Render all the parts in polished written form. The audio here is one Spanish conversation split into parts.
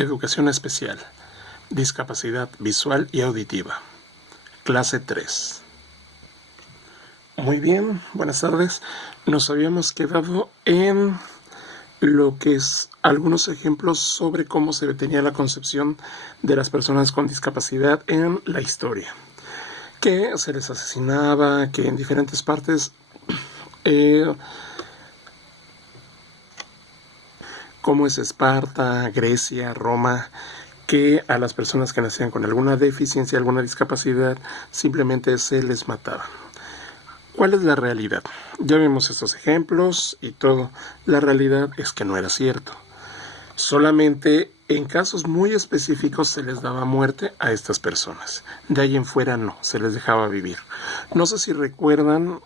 Educación especial, discapacidad visual y auditiva, clase 3. Muy bien, buenas tardes. Nos habíamos quedado en lo que es algunos ejemplos sobre cómo se tenía la concepción de las personas con discapacidad en la historia. Que se les asesinaba, que en diferentes partes como es Esparta, Grecia, Roma, que a las personas que nacían con alguna deficiencia, alguna discapacidad, simplemente se les mataba. ¿Cuál es la realidad? Ya vimos estos ejemplos y todo. La realidad es que no era cierto. Solamente en casos muy específicos se les daba muerte a estas personas. De ahí en fuera no, se les dejaba vivir. No sé si recuerdan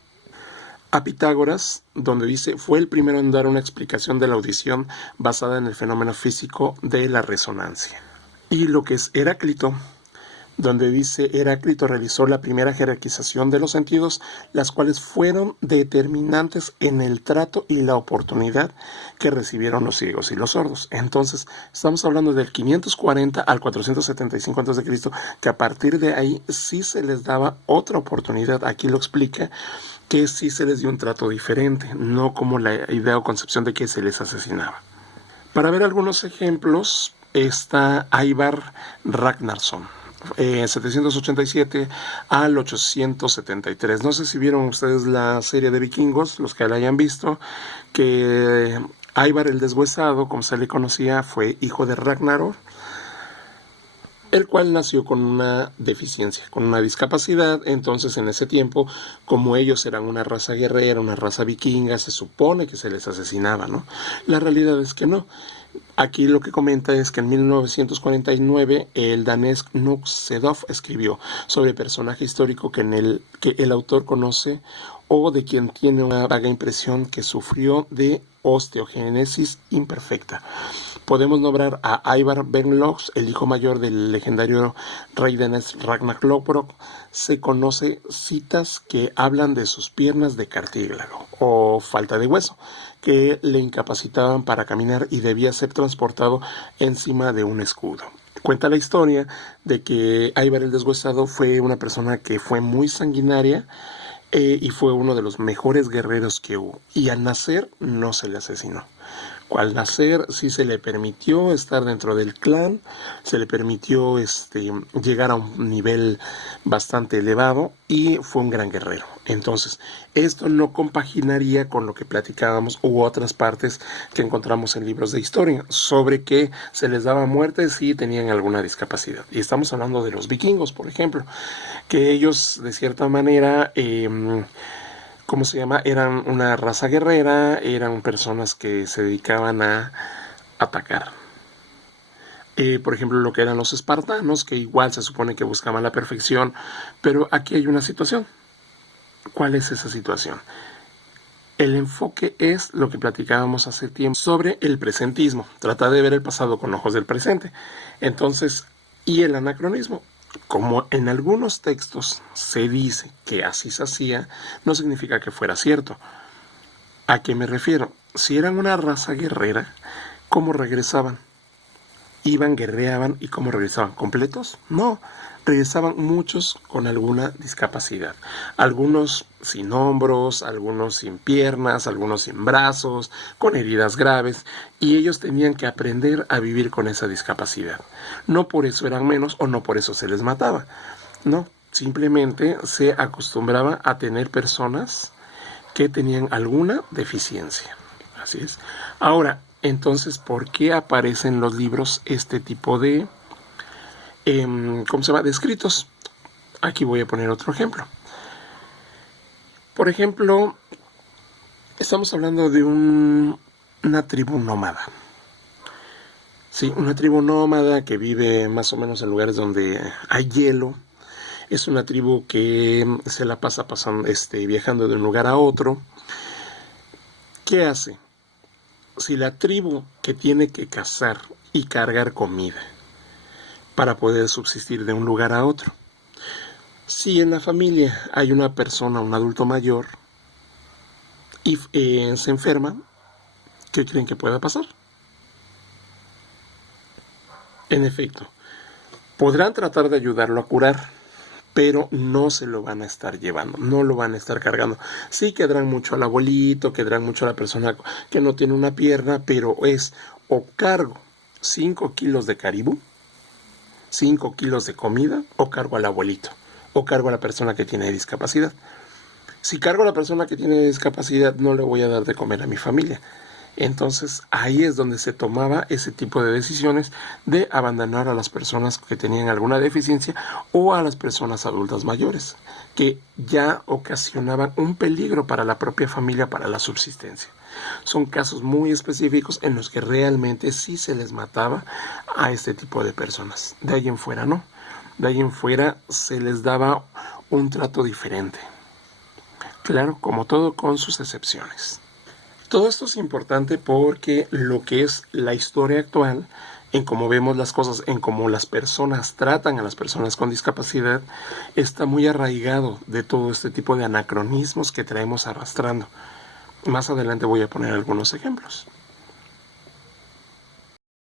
a Pitágoras, donde dice, fue el primero en dar una explicación de la audición basada en el fenómeno físico de la resonancia. Y lo que es Heráclito, donde dice, Heráclito realizó la primera jerarquización de los sentidos, las cuales fueron determinantes en el trato y la oportunidad que recibieron los ciegos y los sordos. Entonces, estamos hablando del 540 al 475 a.C., que a partir de ahí sí se les daba otra oportunidad. Aquí lo explica, que sí se les dio un trato diferente, no como la idea o concepción de que se les asesinaba. Para ver algunos ejemplos está Ivar Ragnarsson, 787 al 873. No sé si vieron ustedes la serie de Vikingos, los que la hayan visto, que Ivar el Deshuesado, como se le conocía, fue hijo de Ragnarok, el cual nació con una deficiencia, con una discapacidad. Entonces, en ese tiempo, como ellos eran una raza guerrera, una raza vikinga, se supone que se les asesinaba, ¿no? La realidad es que no. Aquí lo que comenta es que en 1949 el danés Knut Sedov escribió sobre el personaje histórico que el autor conoce o de quien tiene una vaga impresión que sufrió de osteogénesis imperfecta. Podemos nombrar a Ivar Benlux, el hijo mayor del legendario rey danés Ragnar Lothbrok. Se conoce citas que hablan de sus piernas de cartílago o falta de hueso, que le incapacitaban para caminar y debía ser transportado encima de un escudo. Cuenta la historia de que Ivar el Deshuesado fue una persona que fue muy sanguinaria y fue uno de los mejores guerreros que hubo. Y al nacer no se le asesinó. Al nacer sí se le permitió estar dentro del clan, se le permitió llegar a un nivel bastante elevado y fue un gran guerrero. Entonces, esto no compaginaría con lo que platicábamos u otras partes que encontramos en libros de historia sobre que se les daba muerte si tenían alguna discapacidad. Y estamos hablando de los vikingos, por ejemplo, que ellos de cierta manera ¿cómo se llama? Eran una raza guerrera, eran personas que se dedicaban a atacar. Por ejemplo, lo que eran los espartanos, que igual se supone que buscaban la perfección, pero aquí hay una situación. ¿Cuál es esa situación? El enfoque es lo que platicábamos hace tiempo sobre el presentismo. Trata de ver el pasado con ojos del presente. Entonces, y el anacronismo. Como en algunos textos se dice que así se hacía, no significa que fuera cierto. ¿A qué me refiero? Si eran una raza guerrera, ¿cómo regresaban? ¿Iban, guerreaban y cómo regresaban? ¿Completos? No, regresaban muchos con alguna discapacidad. Algunos sin hombros, algunos sin piernas, algunos sin brazos, con heridas graves, y ellos tenían que aprender a vivir con esa discapacidad. No por eso eran menos o no por eso se les mataba. No, simplemente se acostumbraba a tener personas que tenían alguna deficiencia. Así es. Ahora, entonces, ¿por qué aparecen en los libros este tipo de de escritos? Aquí voy a poner otro ejemplo. Por ejemplo, estamos hablando de una tribu nómada. Sí, una tribu nómada que vive más o menos en lugares donde hay hielo. Es una tribu que se la pasa viajando de un lugar a otro. ¿Qué hace? Si la tribu que tiene que cazar y cargar comida para poder subsistir de un lugar a otro, si en la familia hay una persona, un adulto mayor, y se enferma, ¿qué creen que pueda pasar? En efecto, podrán tratar de ayudarlo a curar, pero no se lo van a estar llevando, no lo van a estar cargando. Sí quedarán mucho al abuelito, quedarán mucho a la persona que no tiene una pierna, pero es o cargo 5 kilos de caribú, 5 kilos de comida, o cargo al abuelito, o cargo a la persona que tiene discapacidad. Si cargo a la persona que tiene discapacidad, no le voy a dar de comer a mi familia. Entonces ahí es donde se tomaba ese tipo de decisiones de abandonar a las personas que tenían alguna deficiencia o a las personas adultas mayores, que ya ocasionaban un peligro para la propia familia, para la subsistencia. Son casos muy específicos en los que realmente sí se les mataba a este tipo de personas. De ahí en fuera no. De ahí en fuera se les daba un trato diferente. Claro, como todo, con sus excepciones. Todo esto es importante porque lo que es la historia actual, en cómo vemos las cosas, en cómo las personas tratan a las personas con discapacidad, está muy arraigado de todo este tipo de anacronismos que traemos arrastrando. Más adelante voy a poner algunos ejemplos.